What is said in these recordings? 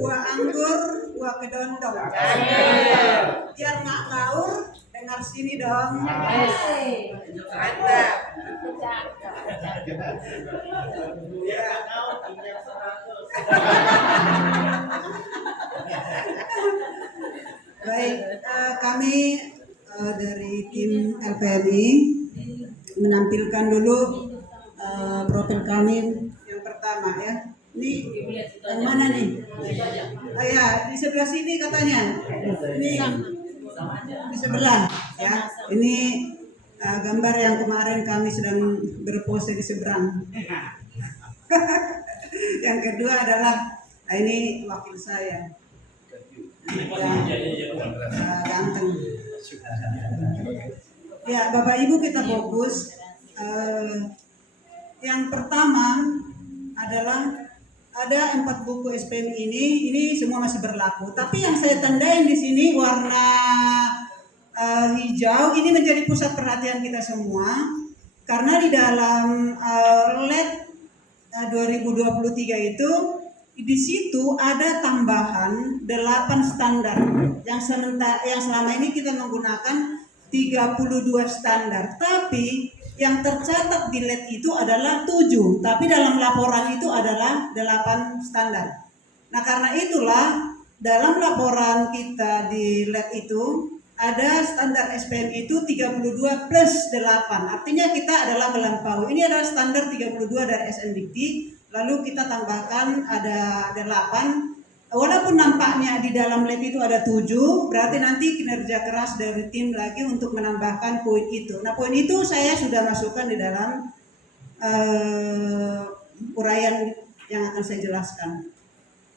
buah anggur, buah kedondong. Biar nggak ngaur, dengar sini dong. Mantap. Baik, kami dari tim LPMI menampilkan dulu profil kami yang pertama ya. Ini yang mana nih? Oh ya, di sebelah sini katanya. Ini di sebelah ya. Ini gambar yang kemarin kami sedang berpose di seberang. Yang kedua adalah ini wakil saya. Ganteng. Ya, Bapak Ibu kita fokus. Yang pertama adalah ada 4 buku SPM ini semua masih berlaku. Tapi yang saya tandain di sini warna hijau ini menjadi pusat perhatian kita semua karena di dalam LED 2023 itu di situ ada tambahan 8 standar yang selama ini kita menggunakan 32 standar, tapi yang tercatat di LED itu adalah 7, tapi dalam laporan itu adalah 8 standar. Nah, karena itulah dalam laporan kita di LED itu ada standar SPM itu 32 plus 8. Artinya kita adalah melampaui. Ini adalah standar 32 dari SNDikti, lalu kita tambahkan ada 8. Walaupun nampaknya di dalam LED itu ada 7, berarti nanti kinerja keras dari tim lagi untuk menambahkan poin itu. Nah, poin itu saya sudah masukkan di dalam uraian yang akan saya jelaskan.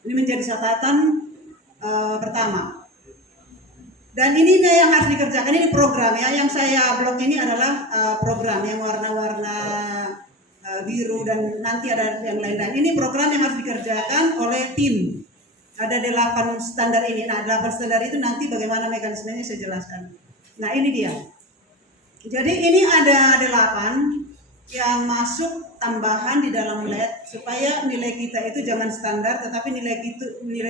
Ini menjadi catatan pertama. Dan ini yang harus dikerjakan, ini program ya. Yang saya blok ini adalah program yang warna-warna biru dan nanti ada yang lain-lain. Ini program yang harus dikerjakan oleh tim. Ada 8 standar ini. Nah, 8 standar itu nanti bagaimana mekanismenya saya jelaskan. Nah, ini dia. Jadi ini ada 8 yang masuk tambahan di dalam LED supaya nilai kita itu jangan standar, tetapi nilai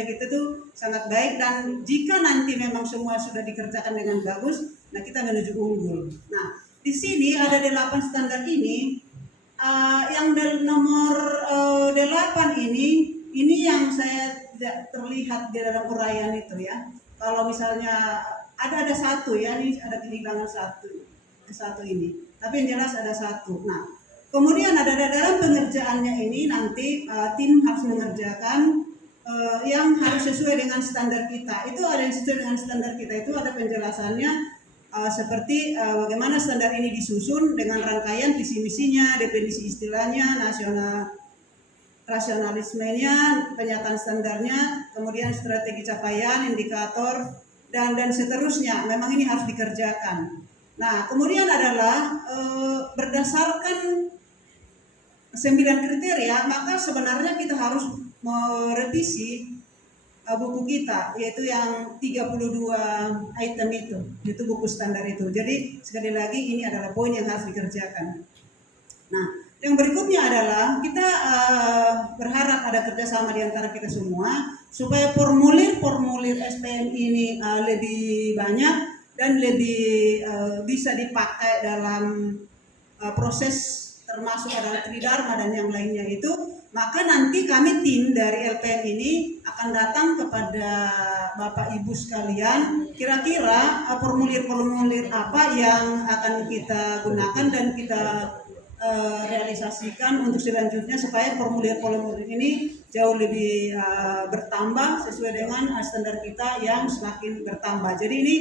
kita itu sangat baik, dan jika nanti memang semua sudah dikerjakan dengan bagus, nah kita menuju unggul. Nah, di sini ada 8 standar ini. Yang nomor 8 ini yang saya tidak terlihat di dalam uraian itu ya. Kalau misalnya ada satu ya, ini ada kehilangan satu ini. Tapi yang jelas ada satu. Nah, kemudian ada dalam pengerjaannya ini nanti tim harus mengerjakan yang harus sesuai dengan standar kita. Itu ada yang sesuai dengan standar kita, itu ada penjelasannya seperti bagaimana standar ini disusun dengan rangkaian visi misinya, definisi istilahnya, rasionalismenya, penyataan standarnya, kemudian strategi capaian, indikator, dan seterusnya. Memang ini harus dikerjakan. Nah, kemudian adalah berdasarkan 9 kriteria, maka sebenarnya kita harus merevisi buku kita, yaitu yang 32 item itu buku standar itu. Jadi sekali lagi ini adalah poin yang harus dikerjakan. Nah, yang berikutnya adalah kita berharap ada kerjasama di antara kita semua supaya formulir SPM ini lebih banyak dan lebih bisa dipakai dalam proses, termasuk adalah Tridharma dan yang lainnya itu. Maka nanti kami tim dari LPM ini akan datang kepada Bapak Ibu sekalian, kira-kira formulir apa yang akan kita gunakan dan kita realisasikan untuk selanjutnya supaya formulir ini jauh lebih bertambah sesuai dengan standar kita yang semakin bertambah. Jadi ini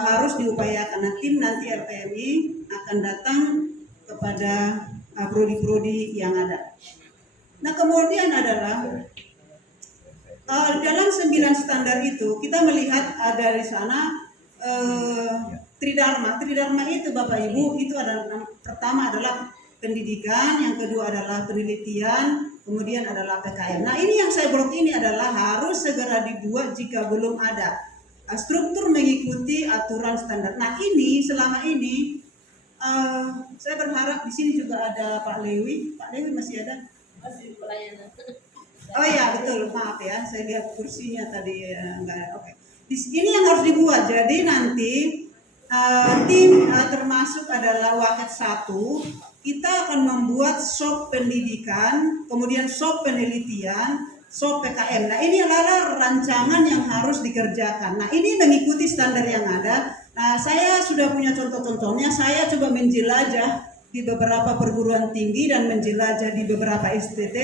harus diupayakan. Nah, tim nanti LPMI akan datang kepada prodi-prodi yang ada. Nah, kemudian adalah dalam 9 standar itu kita melihat dari sana Tridharma itu Bapak Ibu itu adalah, pertama adalah pendidikan, yang kedua adalah penelitian, kemudian adalah PKM. Nah, ini yang saya blok ini adalah harus segera dibuat jika belum ada struktur mengikuti aturan standar. Nah, ini selama ini saya berharap di sini juga ada Pak Lewi. Pak Lewi masih ada? Masih pelayanan. Oh iya betul, maaf ya, saya lihat kursinya tadi enggak. Oke. Ini yang harus dibuat. Jadi nanti tim termasuk adalah Waket 1, kita akan membuat SOP pendidikan, kemudian SOP penelitian, SOP PKM. Nah ini adalah rancangan yang harus dikerjakan. Nah ini mengikuti standar yang ada. Nah saya sudah punya contoh-contohnya, saya coba menjelajah di beberapa perguruan tinggi dan menjelajah di beberapa STT.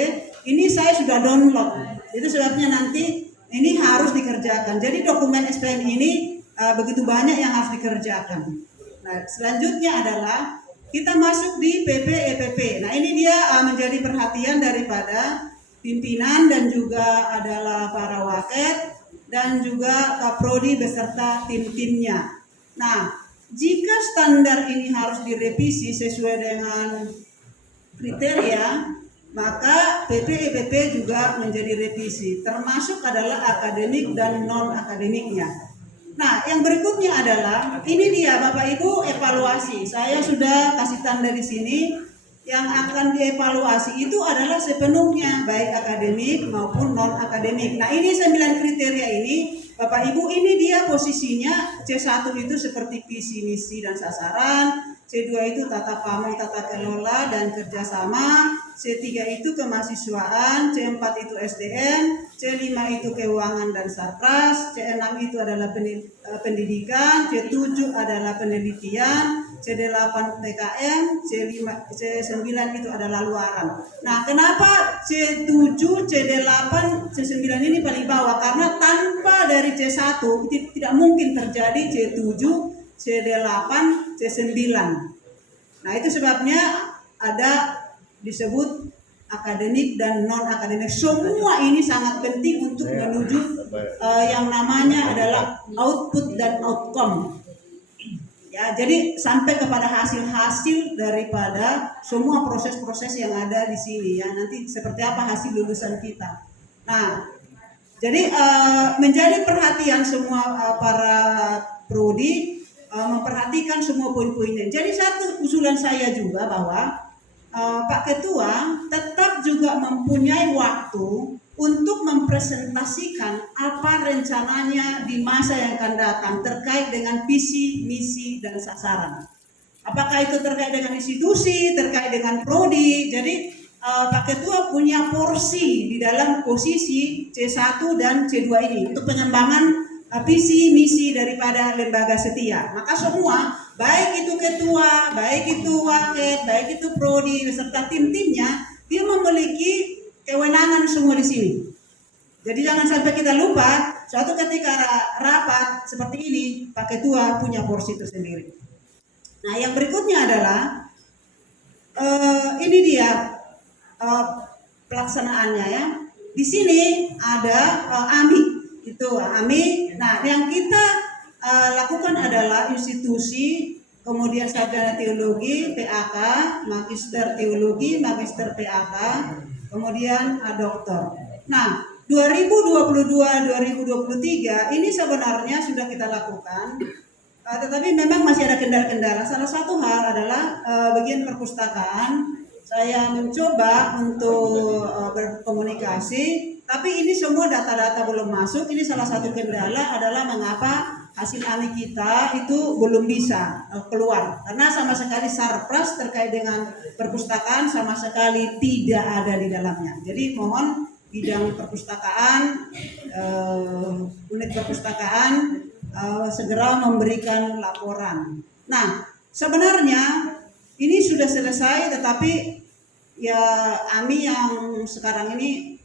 Ini saya sudah download. Itu sebabnya nanti ini harus dikerjakan. Jadi dokumen SPM ini begitu banyak yang harus dikerjakan. Nah, selanjutnya adalah kita masuk di PP EPP. Nah, ini dia menjadi perhatian daripada pimpinan dan juga adalah para waket dan juga Kaprodi beserta tim-timnya. Nah, jika standar ini harus direvisi sesuai dengan kriteria, maka PP-EPP juga menjadi revisi, termasuk adalah akademik dan non-akademiknya. Nah, yang berikutnya adalah, ini dia Bapak Ibu evaluasi. Saya sudah kasih tanda di sini, yang akan dievaluasi itu adalah sepenuhnya, baik akademik maupun non-akademik. Nah, ini 9 kriteria ini, Bapak Ibu, ini dia posisinya. C1 itu seperti visi, misi, dan sasaran. C2 itu tata pamu, tata kelola, dan kerjasama. C3 itu kemahasiswaan. C4 itu SDM. C5 itu keuangan dan sarpras. C6 itu adalah pendidikan. C7 adalah penelitian. C8 PKM. C9 itu adalah luaran. Nah, kenapa C7, C8, C9 ini paling bawah? Karena tanpa dari C1 tidak mungkin terjadi C7, C8, C9. Nah, itu sebabnya ada disebut akademik dan non akademik. Semua ini sangat penting untuk menuju yang namanya adalah output dan outcome. Ya, jadi sampai kepada hasil-hasil daripada semua proses-proses yang ada di sini ya. Nanti seperti apa hasil lulusan kita. Nah, jadi menjadi perhatian semua para prodi memperhatikan semua poin-poinnya. Jadi satu usulan saya juga bahwa Pak Ketua tetap juga mempunyai waktu untuk mempresentasikan apa rencananya di masa yang akan datang terkait dengan visi, misi, dan sasaran. Apakah itu terkait dengan institusi, terkait dengan prodi. Jadi Pak Ketua punya porsi di dalam posisi C1 dan C2 ini untuk pengembangan visi misi daripada lembaga setia. Maka semua, baik itu ketua, baik itu waket, baik itu prodi beserta tim-timnya, dia memiliki kewenangan semua di sini. Jadi jangan sampai kita lupa, suatu ketika rapat seperti ini, Pak Ketua punya porsi tersendiri. Nah, yang berikutnya adalah ini dia pelaksanaannya ya. Di sini ada AMI, itu AMI. Nah, yang kita lakukan adalah institusi, kemudian sarjana teologi, PAK, magister teologi, magister PAK, kemudian doktor. Nah, 2022-2023 ini sebenarnya sudah kita lakukan, tetapi memang masih ada kendala-kendala. Salah satu hal adalah bagian perpustakaan. Saya mencoba untuk berkomunikasi, tapi ini semua data-data belum masuk. Ini salah satu kendala adalah mengapa hasil AMI kita itu belum bisa keluar, karena sama sekali sarpras terkait dengan perpustakaan sama sekali tidak ada di dalamnya. Jadi mohon bidang perpustakaan, unit perpustakaan segera memberikan laporan. Nah, sebenarnya ini sudah selesai, tetapi ya AMI yang sekarang ini,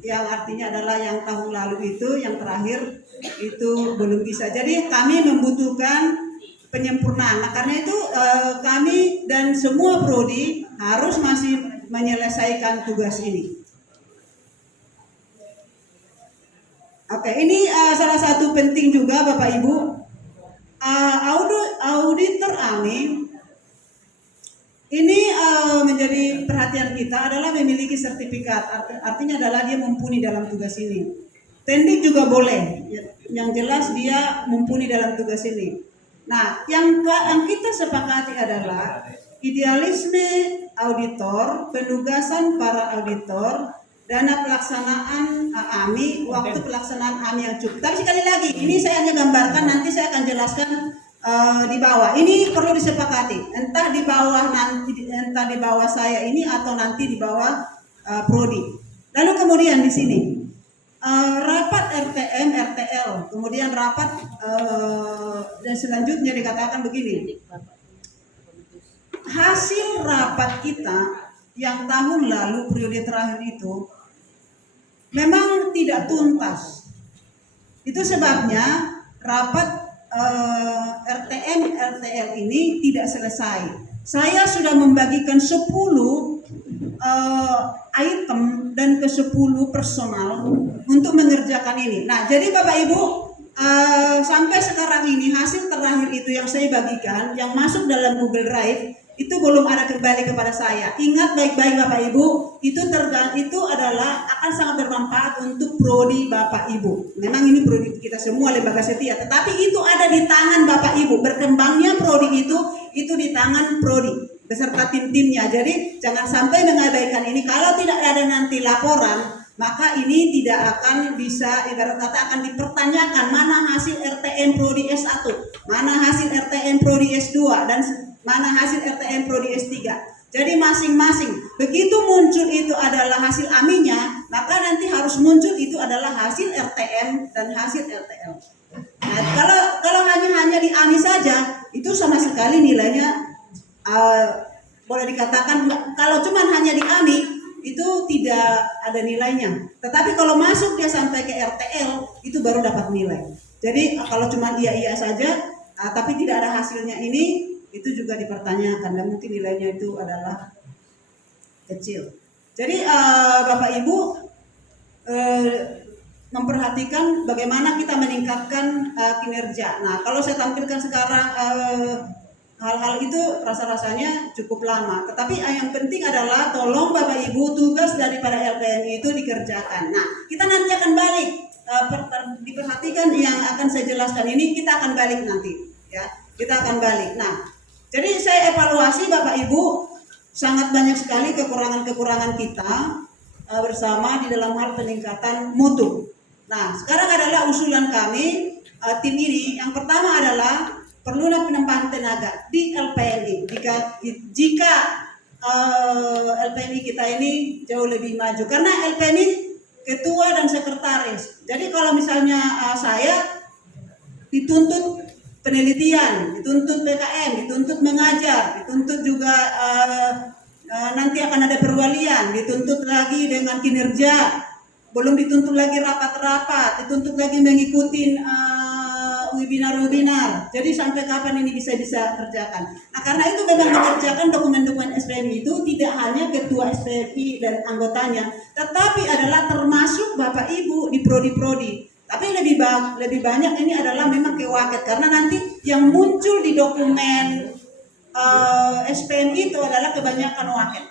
yang artinya adalah yang tahun lalu itu, yang terakhir itu belum bisa. Jadi kami membutuhkan penyempurnaan. Nah, karena itu kami dan semua prodi harus masih menyelesaikan tugas ini. Oke, ini salah satu penting juga Bapak Ibu, auditor AMI ini menjadi perhatian kita adalah memiliki sertifikat, artinya adalah dia mumpuni dalam tugas ini. Tendik juga boleh, yang jelas dia mumpuni dalam tugas ini. Nah, yang kita sepakati adalah idealisme auditor, penugasan para auditor, dana pelaksanaan AMI, waktu pelaksanaan AMI yang cukup. Tapi sekali lagi, ini saya hanya gambarkan, nanti saya akan jelaskan di bawah. Ini perlu disepakati, entah di bawah saya ini atau nanti di bawah prodi. Lalu kemudian di sini rapat RTM, RTL, kemudian rapat dan selanjutnya dikatakan begini. Hasil rapat kita yang tahun lalu periode terakhir itu memang tidak tuntas. Itu sebabnya rapat RTM RTL ini tidak selesai. Saya sudah membagikan 10 item dan ke 10 personal untuk mengerjakan ini. Nah, jadi Bapak Ibu, sampai sekarang ini hasil terakhir itu yang saya bagikan, yang masuk dalam Google Drive itu belum ada kembali kepada saya. Ingat baik-baik Bapak Ibu, itu adalah akan sangat bermanfaat untuk prodi Bapak Ibu. Memang ini prodi kita semua lembaga setia, tetapi itu ada di tangan Bapak Ibu. Berkembangnya prodi itu di tangan prodi beserta tim-timnya. Jadi jangan sampai mengabaikan ini. Kalau tidak ada nanti laporan, maka ini tidak akan bisa, ibarat kata akan dipertanyakan mana hasil RTM prodi S1, mana hasil RTM prodi S2, dan mana hasil RTM prodi S3. Jadi masing-masing begitu muncul itu adalah hasil AMI-nya, maka nanti harus muncul itu adalah hasil RTM dan hasil RTL. Nah, kalau hanya di AMI saja, itu sama sekali nilainya boleh dikatakan kalau cuma hanya di AMI itu tidak ada nilainya. Tetapi kalau masuk dia sampai ke RTL itu baru dapat nilai. Jadi kalau cuma iya saja tapi tidak ada hasilnya ini, itu juga dipertanyakan dan mungkin nilainya itu adalah kecil. Jadi Bapak Ibu memperhatikan bagaimana kita meningkatkan kinerja. Nah, kalau saya tampilkan sekarang hal-hal itu rasa-rasanya cukup lama. Tetapi yang penting adalah tolong Bapak Ibu tugas daripada LPMI itu dikerjakan. Nah, kita nanti akan balik. Diperhatikan yang akan saya jelaskan ini, kita akan balik nanti. Ya, kita akan balik. Nah, jadi saya evaluasi Bapak Ibu sangat banyak sekali kekurangan-kekurangan kita bersama di dalam hal peningkatan mutu. Nah, sekarang adalah usulan kami tim ini. Yang pertama adalah perlulah penambahan tenaga di LPMI. Jika LPMI kita ini jauh lebih maju, karena LPMI ketua dan sekretaris. Jadi kalau misalnya saya dituntut penelitian, dituntut PKM, dituntut mengajar, dituntut juga nanti akan ada perwalian, dituntut lagi dengan kinerja, belum dituntut lagi rapat-rapat, dituntut lagi mengikuti webinar-webinar. Jadi sampai kapan ini bisa kerjakan? Nah, karena itu memang mengerjakan dokumen-dokumen SPMI itu tidak hanya ketua SPMI dan anggotanya, tetapi adalah termasuk Bapak Ibu di prodi-prodi. Tapi lebih banyak ini adalah memang kewaket, karena nanti yang muncul di dokumen SPMI itu adalah kebanyakan waket.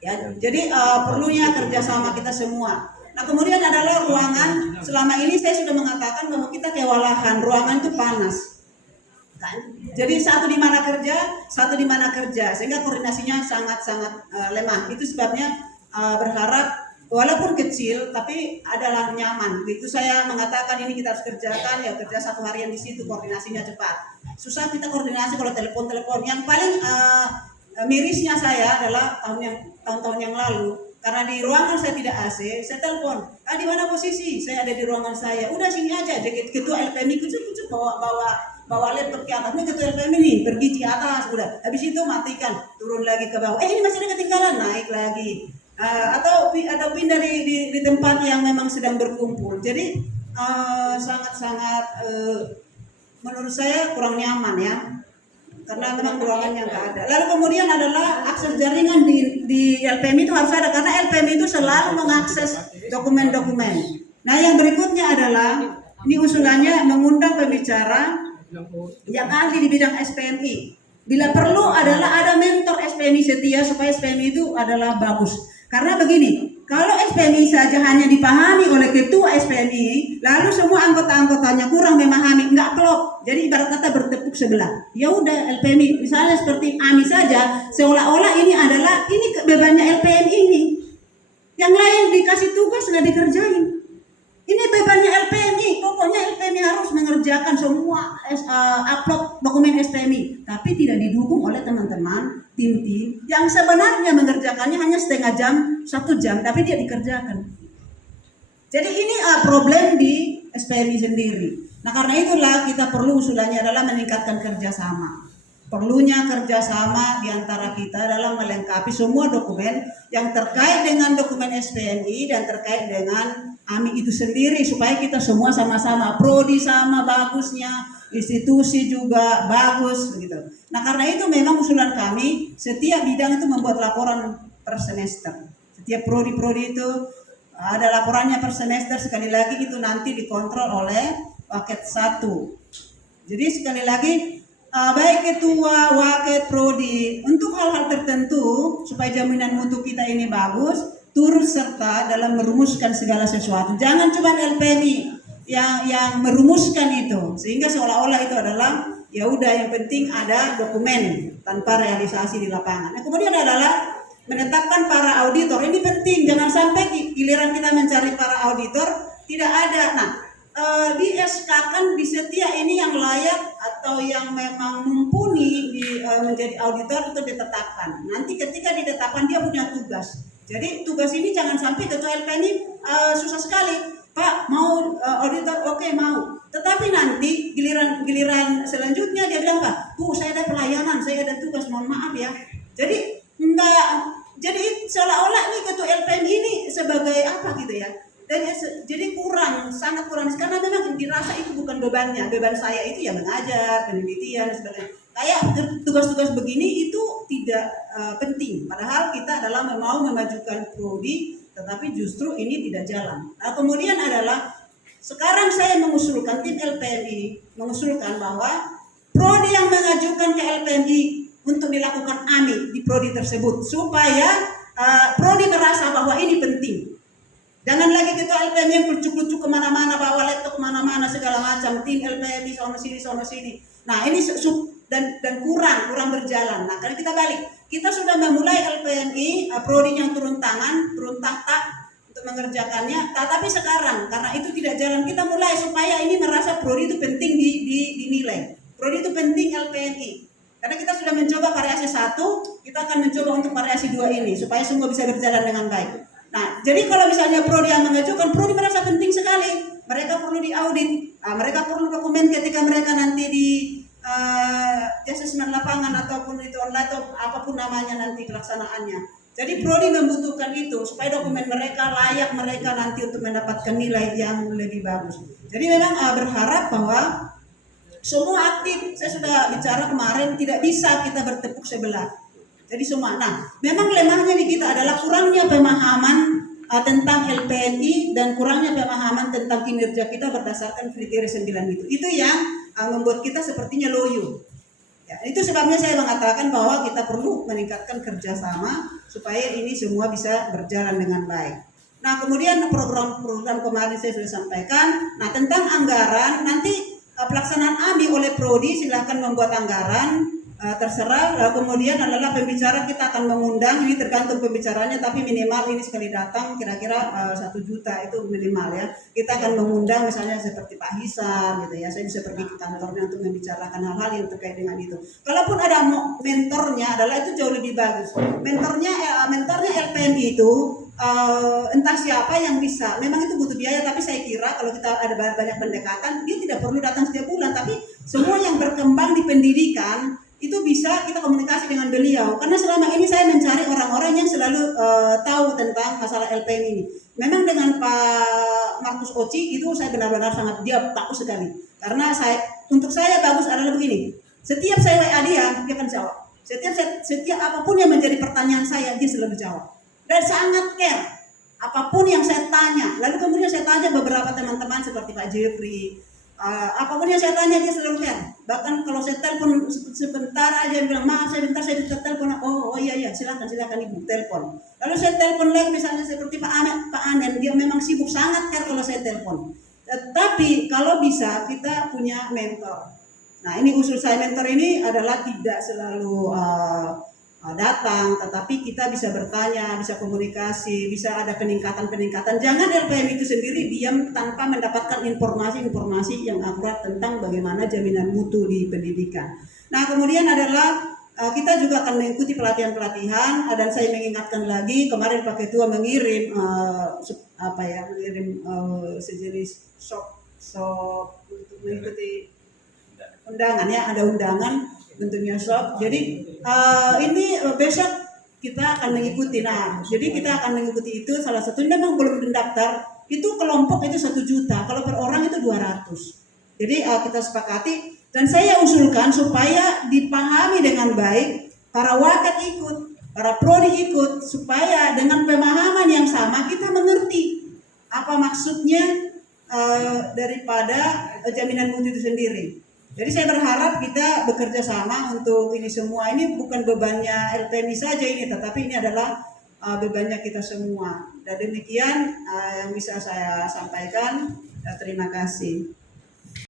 Ya, jadi perlunya kerjasama kita semua. Nah, kemudian adalah ruangan. Selama ini saya sudah mengatakan bahwa kita kewalahan, ruangan itu panas. Kan? Jadi satu di mana kerja, sehingga koordinasinya sangat-sangat lemah. Itu sebabnya berharap walaupun kecil tapi adalah nyaman. Itu saya mengatakan ini kita harus kerjakan, ya kerja satu harian di situ, koordinasinya cepat. Susah kita koordinasi kalau telepon. Yang paling mirisnya saya adalah tahun-tahun yang lalu, karena di ruangan saya tidak AC, saya telepon, di mana posisi? Saya ada di ruangan saya. Udah sini aja, ketua LPMI kucuk bawa laptop ke atas. Ini ketua LPMI nih, pergi di atas, udah. Habis itu matikan, turun lagi ke bawah. Ini masih ada ketinggalan, naik lagi. Atau pindah di tempat yang memang sedang berkumpul. Jadi sangat-sangat menurut saya kurang nyaman ya, karena memang ruangannya nggak ada. Lalu kemudian adalah akses jaringan di LPMI itu harus ada, karena LPMI itu selalu mengakses dokumen-dokumen. Nah, yang berikutnya adalah ini usulannya mengundang pembicara yang ahli di bidang SPMI. Bila perlu adalah ada mentor SPMI setia supaya SPMI itu adalah bagus. Karena begini, kalau SPMI saja hanya dipahami oleh ketua SPMI, lalu semua anggota-anggotanya kurang memahami, nggak klop. Jadi ibarat kata bertepuk sebelah. Ya udah LPMI, misalnya seperti AMI saja, seolah-olah ini adalah bebannya LPMI ini. Yang lain dikasih tugas nggak dikerjain. Ini bebannya LPMI, pokoknya LPMI harus mengerjakan semua upload dokumen SPMI, tapi tidak didukung oleh teman-teman tim-tim yang sebenarnya mengerjakannya hanya setengah jam, 1 jam, tapi dia dikerjakan. Jadi ini problem di SPMI sendiri. Nah karena itulah kita perlu usulannya adalah meningkatkan kerjasama. Perlunya kerjasama di antara kita dalam melengkapi semua dokumen yang terkait dengan dokumen SPMI dan terkait dengan AMI itu sendiri, supaya kita semua sama-sama, prodi sama bagusnya, institusi juga bagus begitu. Nah karena itu memang usulan kami setiap bidang itu membuat laporan per semester. Setiap prodi-prodi itu ada laporannya per semester. Sekali lagi itu nanti dikontrol oleh paket 1. Jadi sekali lagi baik ketua, wakil, prodi, untuk hal-hal tertentu supaya jaminan mutu kita ini bagus, turut serta dalam merumuskan segala sesuatu. Jangan cuma LPMI yang merumuskan itu, sehingga seolah-olah itu adalah ya udah yang penting ada dokumen tanpa realisasi di lapangan. Nah, kemudian adalah menetapkan para auditor. Ini penting, jangan sampai giliran kita mencari para auditor tidak ada. Nah, di SK kan di setiap ini yang layak atau yang memang mumpuni menjadi auditor itu ditetapkan. Nanti ketika ditetapkan dia punya tugas. Jadi tugas ini jangan sampai ketua LPMI susah sekali, Pak mau auditor, oke mau. Tetapi nanti giliran selanjutnya dia bilang, Pak, Bu saya ada pelayanan, saya ada tugas, mohon maaf ya. Jadi enggak, jadi seolah-olah nih ketua LPMI ini sebagai apa gitu ya. Dan jadi sangat kurang, karena memang dirasa itu bukan bebannya. Beban saya itu ya mengajar, penelitian dan sebagainya. Kayak tugas-tugas begini itu tidak penting. Padahal kita adalah mau memajukan prodi, tetapi justru ini tidak jalan. Nah, kemudian adalah sekarang saya mengusulkan, tim LPMI mengusulkan bahwa prodi yang mengajukan ke LPMI untuk dilakukan AMI di prodi tersebut, supaya prodi merasa bahwa ini penting. Jangan lagi ketua LPMI yang lucu-lucu kemana-mana, bawa laptop kemana-mana segala macam, tim LPMI sono sini. Nah ini dan kurang berjalan. Nah kalau kita balik, kita sudah memulai LPMI prodi yang turun tahta untuk mengerjakannya. Tapi sekarang karena itu tidak jalan, kita mulai supaya ini merasa prodi itu penting dinilai. Prodi itu penting LPMI. Karena kita sudah mencoba variasi 1, kita akan mencoba untuk variasi 2 ini supaya semua bisa berjalan dengan baik. Nah, jadi kalau misalnya prodi yang mengajukan, prodi merasa penting sekali. Mereka perlu diaudit, mereka perlu dokumen ketika mereka nanti di asesmen lapangan ataupun itu online atau apapun namanya nanti pelaksanaannya. Jadi prodi membutuhkan itu supaya dokumen mereka layak mereka nanti untuk mendapatkan nilai yang lebih bagus. Jadi memang berharap bahwa semua aktif. Saya sudah bicara kemarin, tidak bisa kita bertepuk sebelah. Jadi semua. Nah, memang lemahnya di kita adalah kurangnya pemahaman tentang LPMI dan kurangnya pemahaman tentang kinerja kita berdasarkan kriteria 9 itu. Itu yang membuat kita sepertinya loyo. Ya, itu sebabnya saya mengatakan bahwa kita perlu meningkatkan kerjasama supaya ini semua bisa berjalan dengan baik. Nah, kemudian program kemarin saya sudah sampaikan. Nah, tentang anggaran, nanti pelaksanaan AMI oleh prodi silahkan membuat anggaran. Terserah. Kemudian adalah pembicara kita akan mengundang, ini tergantung pembicaranya, tapi minimal ini sekali datang kira-kira 1 juta itu minimal ya. Kita akan mengundang misalnya seperti Pak Hisar gitu ya, saya bisa pergi ke kantornya untuk membicarakan hal-hal yang terkait dengan itu. Kalaupun ada mentornya adalah itu jauh lebih bagus. Mentornya LPMI itu entah siapa yang bisa, memang itu butuh biaya, tapi saya kira kalau kita ada banyak pendekatan, dia tidak perlu datang setiap bulan, tapi semua yang berkembang di pendidikan itu bisa kita komunikasi dengan beliau, karena selama ini saya mencari orang-orang yang selalu tahu tentang masalah LPM ini. Memang dengan Pak Markus Oci itu saya benar-benar sangat bagus sekali, karena untuk saya bagus adalah begini, setiap saya WA dia akan jawab, setiap apapun yang menjadi pertanyaan saya dia selalu jawab dan sangat care apapun yang saya tanya. Lalu kemudian saya tanya beberapa teman-teman seperti Pak Jeffrey, apapun yang saya tanya dia selalu care. Bahkan kalau saya telepon sebentar aja dia bilang, "Maaf saya telepon." Oh iya silakan Ibu telepon. Lalu saya telepon lagi misalnya seperti Pak Anen, dia memang sibuk sangat care kalau saya telepon. Tapi kalau bisa kita punya mentor. Nah ini usul saya, mentor ini adalah tidak selalu datang, tetapi kita bisa bertanya, bisa komunikasi, bisa ada peningkatan-peningkatan. Jangan LPM itu sendiri diam tanpa mendapatkan informasi-informasi yang akurat tentang bagaimana jaminan mutu di pendidikan. Nah, kemudian adalah kita juga akan mengikuti pelatihan-pelatihan, dan saya mengingatkan lagi, kemarin Pak Ketua mengirim sejenis shop untuk mengikuti undangan, ya, ada undangan bentuknya shop. Jadi ini besok kita akan mengikuti. Nah, jadi kita akan mengikuti itu. Salah satunya memang belum mendaftar, itu kelompok itu 1 juta, kalau per orang itu 200. Jadi kita sepakati, dan saya usulkan supaya dipahami dengan baik, para wakat ikut, para prodi ikut, supaya dengan pemahaman yang sama kita mengerti apa maksudnya daripada jaminan mutu itu sendiri. Jadi saya berharap kita bekerja sama untuk ini semua. Ini bukan bebannya LPMI saja ini, tetapi ini adalah bebannya kita semua. Dan demikian yang bisa saya sampaikan. Terima kasih.